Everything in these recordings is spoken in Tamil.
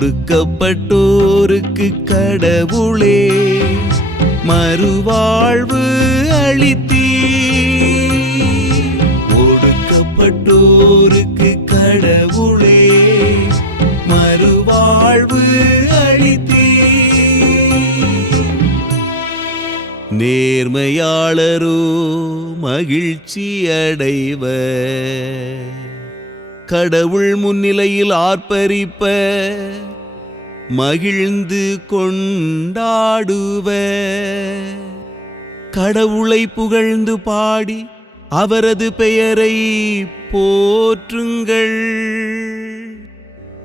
ஒடுக்கப்பட்டோருக்கு கடவுளே மறுவாழ்வு அளித்தீ ஒடுக்கப்பட்டோருக்கு கடவுளே மறுவாழ்வு அளித்தீ நேர்மையாளரோ மகிழ்ச்சி அடைவர் கடவுள் முன்னிலையில் ஆர்ப்பரிப்ப மகிழ்ந்து கொண்டாடுவ. கடவுளை புகழ்ந்து பாடி அவரது பெயரை போற்றுங்கள்.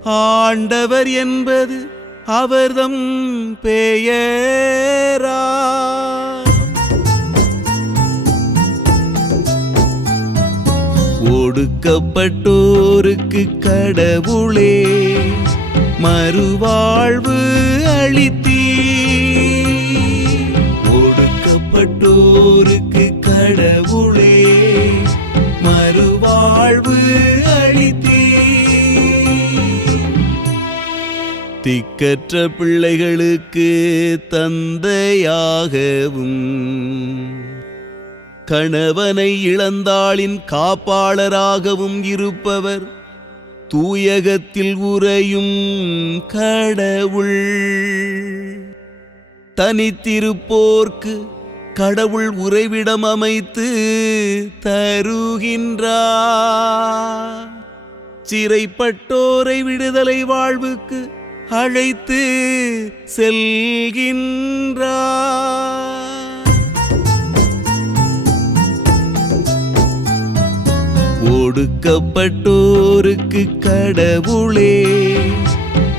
ஆண்டவர் என்பது அவர்தம் பெயரா. ஒடுக்கப்பட்டோருக்கு கடவுளே. மறுவாழ்வு அளித்தீ ஒடுக்கப்பட்டோருக்கு கடவுளே மறுவாழ்வு அளித்தீ திக்கற்ற பிள்ளைகளுக்கு தந்தையாகவும் கணவனை இழந்தாளின் காப்பாளராகவும் இருப்பவர் தூயகத்தில் உறையும் கடவுள். தனித்திருப்போர்க்கு கடவுள் உறைவிடம் அமைத்து தருகின்றார். சிறைப்பட்டோரை விடுதலை வாழ்வுக்கு அழைத்து செல்கின்றார். ஒடுக்கப்பட்டோருக்கு கடவுளே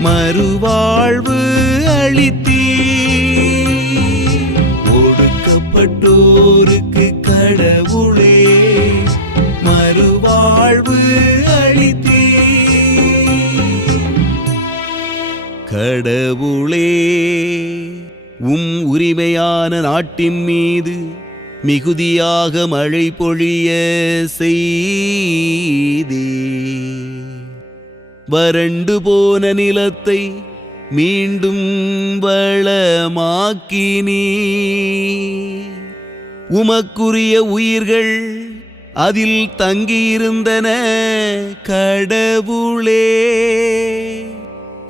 மறுவாழ்வு அளித்தீ ஒடுக்கப்பட்டோருக்கு கடவுளே மறுவாழ்வு அளித்தீ கடவுளே உம் உரிமையான நாட்டின் மீது மிகுதியாக மழை பொழிய செய்தே. வறண்டு போன நிலத்தை மீண்டும் வளமாக்கினீ. உமக்குரிய உயிர்கள் அதில் தங்கியிருந்தன கடவுளே.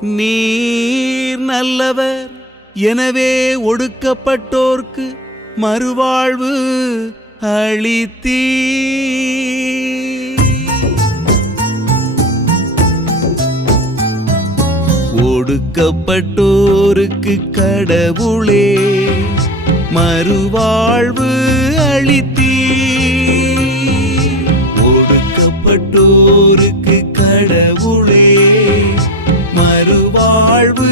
நீர் நல்லவர் எனவே ஒடுக்கப்பட்டோர்க்கு மறுவாழ்வு அளித்தீ ஒடுக்கப்பட்டோருக்கு கடவுளே மறுவாழ்வு அளித்தீ ஒடுக்கப்பட்டோருக்கு கடவுளே மறுவாழ்வு